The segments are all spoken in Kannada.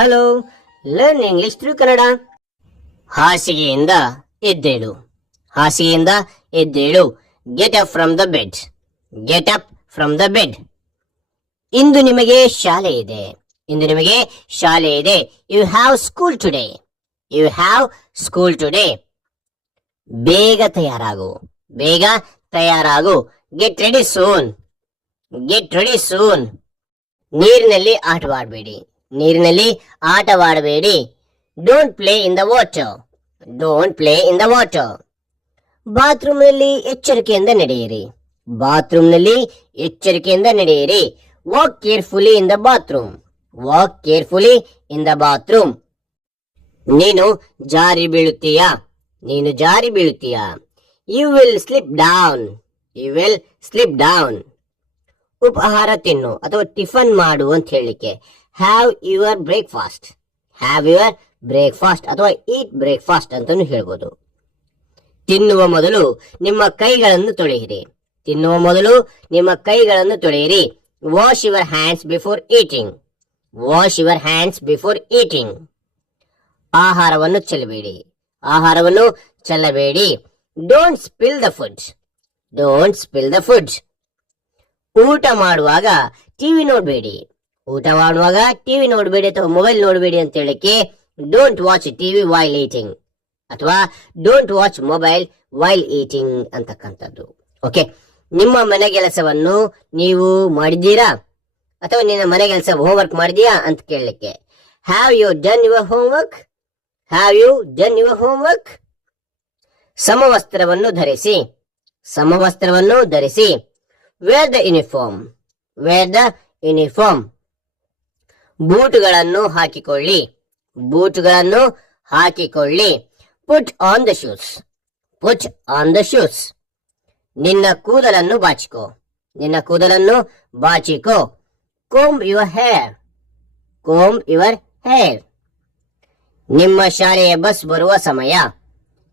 Hello learn English through Kannada ಹಾಸಿಗೆಯಿಂದ ಎದ್ದೇಳು. ಹಾಸಿಗೆಯಿಂದ ಎದ್ದೇಳು. Get up from the bed get up from the bed ಇಂದು ನಿಮಗೆ ಶಾಲೆ ಇದೆ. ಇಂದು ನಿಮಗೆ ಶಾಲೆ ಇದೆ. You have school today you have school today ಬೇಗ ತಯಾರಾಗು. ಬೇಗ ತಯಾರಾಗು. Get ready soon get ready soon ನೀರಿನಲ್ಲಿ ಆಟವಾಡಬೇಡಿ. ನೀರಿನಲ್ಲಿ ಆಟವಾಡಬೇಡಿ. Don't play in the water don't play in the water ಬಾತ್ರೂಮ್ನಲ್ಲಿ ಎಚ್ಚರಿಕೆಯಿಂದ ನಡೆಯಿರಿ. ಬಾತ್ರೂಮ್ನಲ್ಲಿ ಎಚ್ಚರಿಕೆಯಿಂದ ನಡೆಯಿರಿ. Walk carefully in the bathroom walk carefully in the bathroom ನೀನು ಜಾರಿ ಬೀಳುತ್ತೀಯಾ? ನೀನು ಜಾರಿ ಬೀಳುತ್ತೀಯಾ? You will slip down you will slip down ಉಪಹಾರ ತಿನ್ನು ಅಥವಾ ಟಿಫನ್ ಮಾಡು ಅಂತ ಹೇಳಲಿಕ್ಕೆ have your breakfast have your breakfast ಅಥವಾ ಈಟ್ ಬ್ರೇಕ್ಫಾಸ್ಟ್ ಅಂತಾನು ಹೇಳ್ಬೋದು. ತಿನ್ನುವ ಮೊದಲು ನಿಮ್ಮ ಕೈಗಳನ್ನು ತೊಳೆಯಿರಿ. ತಿನ್ನುವ ಮೊದಲು ನಿಮ್ಮ ಕೈಗಳನ್ನು ತೊಳೆಯಿರಿ. Wash your hands before eating wash your hands before eating ಆಹಾರವನ್ನು ಚೆಲ್ಲಬೇಡಿ. ಆಹಾರವನ್ನು ಚೆಲ್ಲಬೇಡಿ. Don't spill the food don't spill the food ಊಟ ಮಾಡುವಾಗ ಟಿವಿ ನೋಡಬೇಡಿ. ಊಟ ಮಾಡುವಾಗ ಟಿವಿ ನೋಡಬೇಡಿ ಅಥವಾ ಮೊಬೈಲ್ ನೋಡಬೇಡಿ ಅಂತ ಹೇಳಕ್ಕೆ don't watch TV while eating ಅಥವಾ don't watch mobile while eating ಅಂತಕ್ಕಂಥದ್ದು. ಓಕೆ ನಿಮ್ಮ ಮನೆ ಕೆಲಸವನ್ನು ನೀವು ಮಾಡಿದ್ದೀರಾ? ಅಥವಾ ನಿನ್ನ ಮನೆ ಕೆಲಸ ಹೋಮ್ವರ್ಕ್ ಮಾಡಿದೀಯಾ ಅಂತ ಕೇಳಲಿಕ್ಕೆ? Have you done your homework have you done your homework ಸಮವಸ್ತ್ರವನ್ನು ಧರಿಸಿ. ಸಮವಸ್ತ್ರವನ್ನು ಧರಿಸಿ. Wear the uniform wear the uniform ಬೂಟುಗಳನ್ನು ಹಾಕಿಕೊಳ್ಳಿ. ಬೂಟುಗಳನ್ನು ಹಾಕಿಕೊಳ್ಳಿ. Put on the shoes put on the shoes ನಿನ್ನ ಕೂದಲನ್ನು ಬಾಚಿಕೋ. ನಿನ್ನ ಕೂದಲನ್ನು ಬಾಚಿಕೋ. Comb your hair comb your hair ನಿಮ್ಮ ಶಾಲೆಯ ಬಸ್ ಬರುವ ಸಮಯ.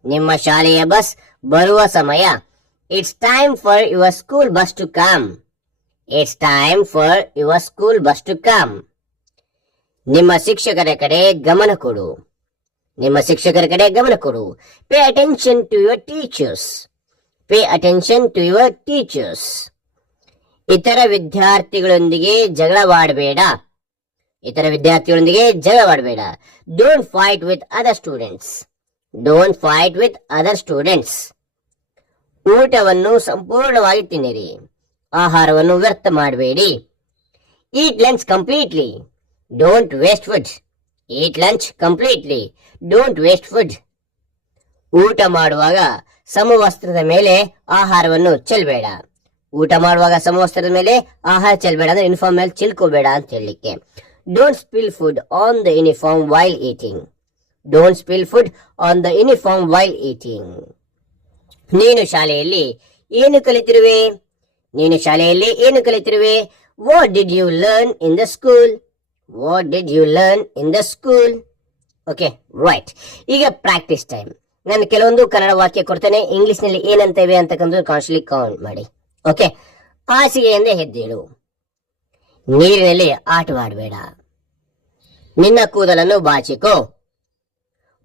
ನಿಮ್ಮ ಶಾಲೆಯ ಬಸ್ ಬರುವ ಸಮಯ. It's time for your school bus to come it's time for your school bus to come ನಿಮ್ಮ ಶಿಕ್ಷಕರ ಕಡೆ ಗಮನ ಕೊಡು. ನಿಮ್ಮ ಶಿಕ್ಷಕರ ಕಡೆ ಗಮನ ಕೊಡು. Pay attention to your teachers pay attention to your teachers ಇತರ ವಿದ್ಯಾರ್ಥಿಗಳೊಂದಿಗೆ ಜಗಳವಾಡಬೇಡ ಇತರ ವಿದ್ಯಾರ್ಥಿಗಳೊಂದಿಗೆ ಜಗಳವಾಡಬೇಡ don't fight with other students don't fight with other students ಊಟವನ್ನು ಸಂಪೂರ್ಣವಾಗಿ ತಿನ್ನಿರಿ. ಆಹಾರವನ್ನು ವ್ಯರ್ಥ ಮಾಡಬೇಡಿ. Eat lunch completely don't waste food eat lunch completely don't waste food ಊಟ ಮಾಡುವಾಗ ಸಮವಸ್ತ್ರದ ಮೇಲೆ ಆಹಾರವನ್ನು ಚೆಲ್ಬೇಡ. ಊಟ ಮಾಡುವಾಗ ಸಮವಸ್ತ್ರದ ಮೇಲೆ ಆಹಾರ ಚೆಲ್ಬೇಡ ಅಂದ್ರೆ ಯೂನಿಫಾರ್ಮ್ ಮೇಲೆ ಚಿಲ್ಕೋಬೇಡ ಅಂತ ಹೇಳಲಿಕ್ಕೆ. Don't spill food on the uniform while eating don't spill food on the uniform while eating ನೀನು ಶಾಲೆಯಲ್ಲಿ ಏನು ಕಲಿತಿರುವೆ? ನೀನು ಶಾಲೆಯಲ್ಲಿ ಏನು ಕಲಿತಿರುವೆ? What did you learn in the school what did you learn in the school okay right ಈಗ ಪ್ರಾಕ್ಟೀಸ್ ಟೈಮ್ ನಾನು ಕೆಲವೊಂದು ಕನ್ನಡ ವಾಕ್ಯ ಕೊಡ್ತೇನೆ. ಇಂಗ್ಲಿಷ್ನಲ್ಲಿ ಏನಂತೇವೆ ಅಂತಕ್ಕಂಥ ಕಾನ್ಸ್ಟ್ಲಿ ಕೌಂಟ್ ಮಾಡಿ. ಓಕೆ ಹಾಸಿಗೆಯಿಂದ ಹೆದ್ದೇಳು. ನೀರಿನಲ್ಲಿ ಆಟವಾಡಬೇಡ. ನಿನ್ನ ಕೂದಲನ್ನು ಬಾಚಿಕೋ.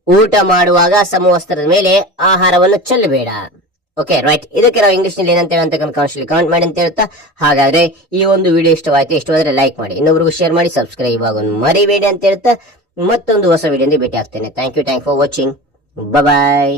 ಊಟ ಮಾಡುವಾಗ ಸಮವಸ್ತ್ರದ ಮೇಲೆ ಆಹಾರವನ್ನು ಚೆಲ್ಲಬೇಡ. ಓಕೆ ರೈಟ್ ಇದಕ್ಕೆ ನಾವು ಇಂಗ್ಲಿಷ್ನಲ್ಲಿ ಏನಂತೇವೆ ಅಂತ ಕಾಮೆಂಟ್ ಮಾಡಿ ಅಂತ ಹೇಳ್ತಾ ಹಾಗಾದ್ರೆ ಈ ಒಂದು ವಿಡಿಯೋ ಇಷ್ಟವಾಯ್ತು. ಇಷ್ಟವಾದ್ರೆ ಲೈಕ್ ಮಾಡಿ. ಇನ್ನೊಬ್ರಿಗೂ ಶೇರ್ ಮಾಡಿ ಸಬ್ಸ್ಕ್ರೈಬ್ ಆಗೋದು ಮರಿಬೇಡಿ ಅಂತ ಹೇಳ್ತಾ ಮತ್ತೊಂದು ಹೊಸ ವಿಡಿಯೋ ಭೇಟಿ ಆಗ್ತೇನೆ thank you thank for watching bye